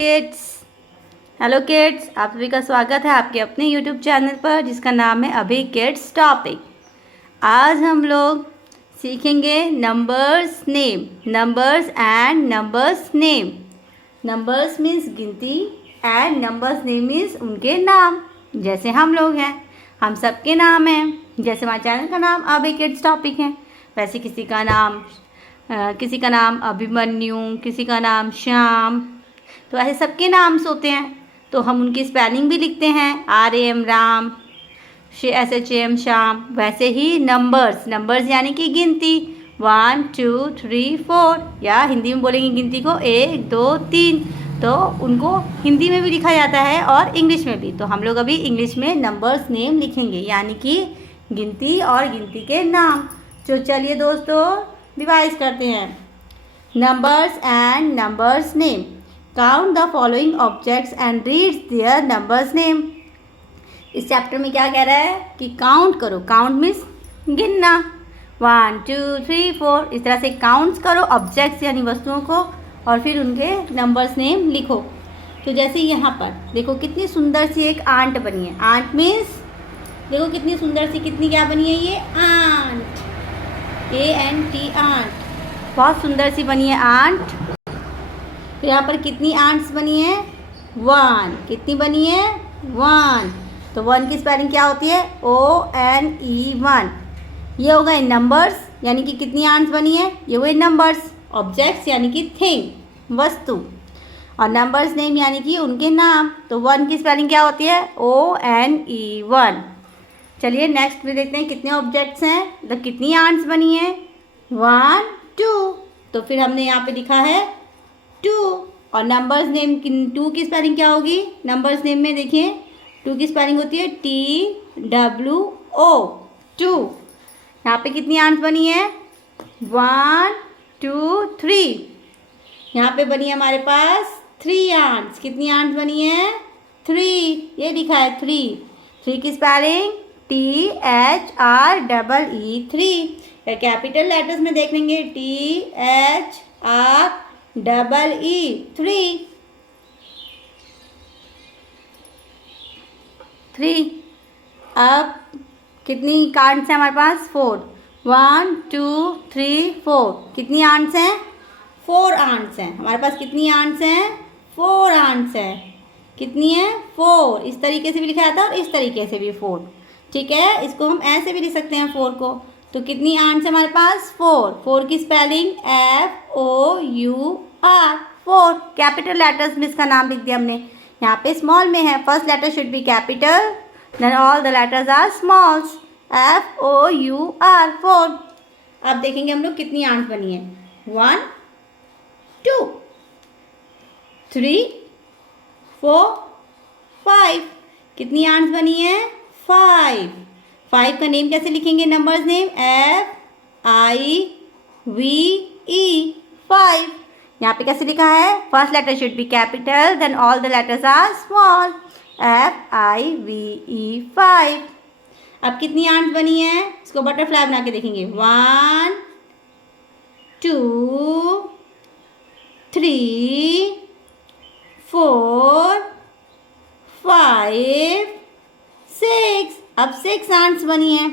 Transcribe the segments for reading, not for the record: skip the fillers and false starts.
Kids hello kids, आप सभी का स्वागत है आपके अपने यूट्यूब चैनल पर जिसका नाम है अभी किड्स टॉपिक। आज हम लोग सीखेंगे numbers name, numbers and numbers name. Numbers means गिनती एंड नंबर्स नेम मीन्स उनके नाम। जैसे हम लोग हैं, हम सबके नाम हैं। जैसे हमारे चैनल का नाम अभी किड्स टॉपिक है, वैसे किसी का नाम अभिमन्यु, किसी का नाम श्याम। तो ऐसे सबके नाम्स होते हैं, तो हम उनकी स्पेलिंग भी लिखते हैं, RAM राम, SHAM श्याम। वैसे ही नंबर्स यानी कि गिनती 1 2 3 4, या हिंदी में बोलेंगे गिनती को 1 2 3। तो उनको हिंदी में भी लिखा जाता है और इंग्लिश में भी। तो हम लोग अभी इंग्लिश में नंबर्स नेम लिखेंगे, यानी कि गिनती और गिनती के नाम। तो चलिए दोस्तों रिवाइज करते हैं। Numbers and numbers name. Count the following objects and reads their numbers name. इस चैप्टर में क्या कह रहा है कि काउंट करो। काउंट मीन्स गिनना, 1 2 3 4। इस तरह से काउंट्स करो ऑब्जेक्ट्स यानी वस्तुओं को, और फिर उनके नंबर्स नेम लिखो। तो जैसे यहाँ पर देखो कितनी सुंदर सी एक आंट बनी है। आंट मीन्स देखो कितनी सुंदर सी, कितनी क्या बनी है ये आंट, ANT आंट। बहुत सुंदर सी बनी है आंट। तो यहाँ पर कितनी आंट्स बनी है? 1। कितनी बनी है? 1। तो 1 की स्पेलिंग क्या होती है? ONE 1। ये हो गए नंबर्स, यानी कि कितनी आंट्स बनी है, ये हुए नंबर्स। ऑब्जेक्ट्स यानी कि थिंग, वस्तु। और नंबर्स नेम यानी कि उनके नाम। तो 1 की स्पेलिंग क्या होती है? ONE 1। चलिए नेक्स्ट में देखते हैं कितने ऑब्जेक्ट्स हैं, मतलब कितनी आंट्स बनी है। 1 2। तो फिर हमने यहाँ पे लिखा है 2। और नंबर्स नेम 2 की स्पेलिंग क्या होगी? नंबर्स नेम में देखिए 2 की स्पेलिंग होती है TWO 2। यहाँ पे कितनी आंट्स बनी है? 1 2 3। यहाँ पे बनी है हमारे पास 3 आंट्स। कितनी आंट्स बनी है? 3। ये लिखा है 3। 3 की स्पेलिंग THREE 3। कैपिटल लेटर्स में देख लेंगे THREE 3। अब कितनी आंट्स हैं हमारे पास? 4। 1 2 3 4। कितनी आंट्स हैं? 4 आंट्स हैं हमारे पास। कितनी आंट्स हैं? 4 आंट्स हैं। कितनी है? 4। इस तरीके से भी लिखा जाता है और इस तरीके से भी 4। ठीक है, इसको हम ऐसे भी लिख सकते हैं 4 को। तो कितनी आंट्स है हमारे पास? 4। 4 की स्पेलिंग FOUR 4। कैपिटल लेटर्स में इसका नाम लिख दिया हमने। यहाँ पे स्मॉल में है, first letter should be capital, then all the letters are smalls. FOUR 4। अब देखेंगे हम लोग कितनी आंट्स बनी है। 1 2 3 4 5। कितनी आंट्स बनी है? 5। 5 का नेम कैसे लिखेंगे? Numbers name FIVE 5। यहाँ पे कैसे लिखा है? First letter should be capital, then all the letters are small. FIVE 5। अब कितनी आंट्स बनी है? इसको बटरफ्लाई बना के देखेंगे। 1 2 3 4 5 6। अब 6 आंट्स बनी है।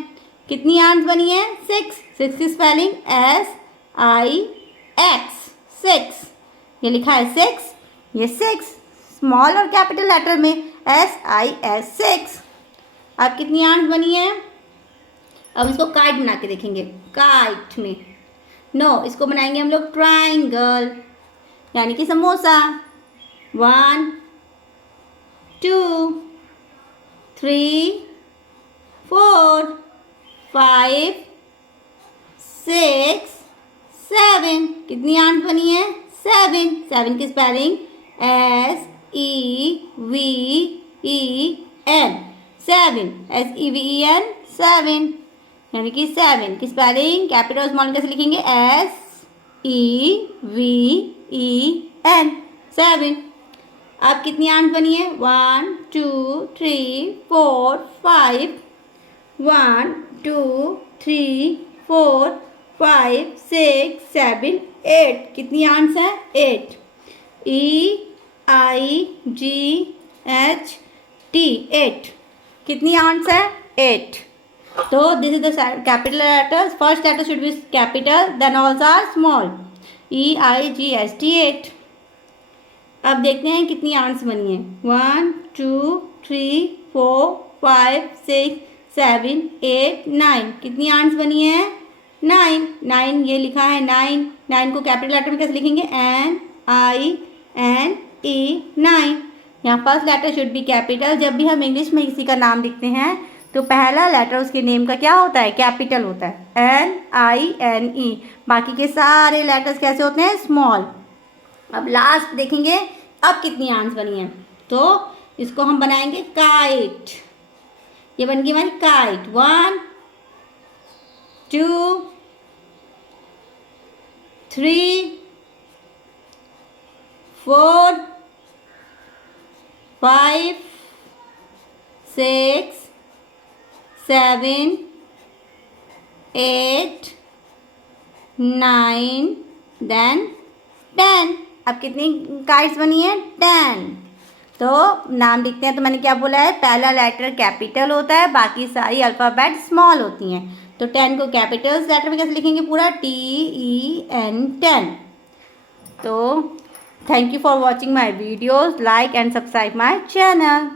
कितनी आंट्स बनी है? 6। 6 की स्पेलिंग SIX 6। ये लिखा है 6। ये 6 स्मॉल और कैपिटल लेटर में SIS 6। अब कितनी आंट्स बनी है? अब इसको काइट बना के देखेंगे। काइट में नो, इसको बनाएंगे हम लोग ट्राइंगल, यानी कि समोसा। 1 2 3 4 5 6 7। कितनी आंट्स बनी है? 7। 7 की स्पेलिंग SEVEN 7। SEVEN 7, यानी कि 7 की स्पेलिंग कैपिटल स्मॉल कैसे लिखेंगे? SEVEN 7। अब कितनी आंट्स बनी है? 1 2 3 4 5। 1 2 3 4 5 6 7 8। कितनी आंट्स हैं? 8। IGHT 8। कितनी आंट्स है? 8। तो this is the capital letters, first letter should be capital then also are small. EIGHT 8। अब देखते हैं कितनी आंट्स बनी है। 1 2 3 4 5 6 7 8 9। कितनी आंट्स बनी है? 9। 9 ये लिखा है 9। 9 को कैपिटल लेटर में कैसे लिखेंगे? NINE 9। यहाँ first letter should be capital. जब भी हम इंग्लिश में किसी का नाम लिखते हैं तो पहला लेटर उसके नेम का क्या होता है? कैपिटल होता है, NINE। बाकी के सारे लेटर्स कैसे होते हैं? स्मॉल। अब लास्ट देखेंगे अब कितनी आंट्स बनी है। तो इसको हम बनाएंगे काइट। ये बन गई हमारी काइट। 1 2 3 4 5 6 7 8 9 देन 10। अब कितनी काइट्स बनी है? 10। तो नाम लिखते हैं तो मैंने क्या बोला है? पहला लेटर कैपिटल होता है, बाकी सारी अल्फ़ाबेट स्मॉल होती हैं। तो 10 को कैपिटल्स लेटर में कैसे लिखेंगे? पूरा TEN 10। तो thank you for watching my videos. Like and subscribe my channel.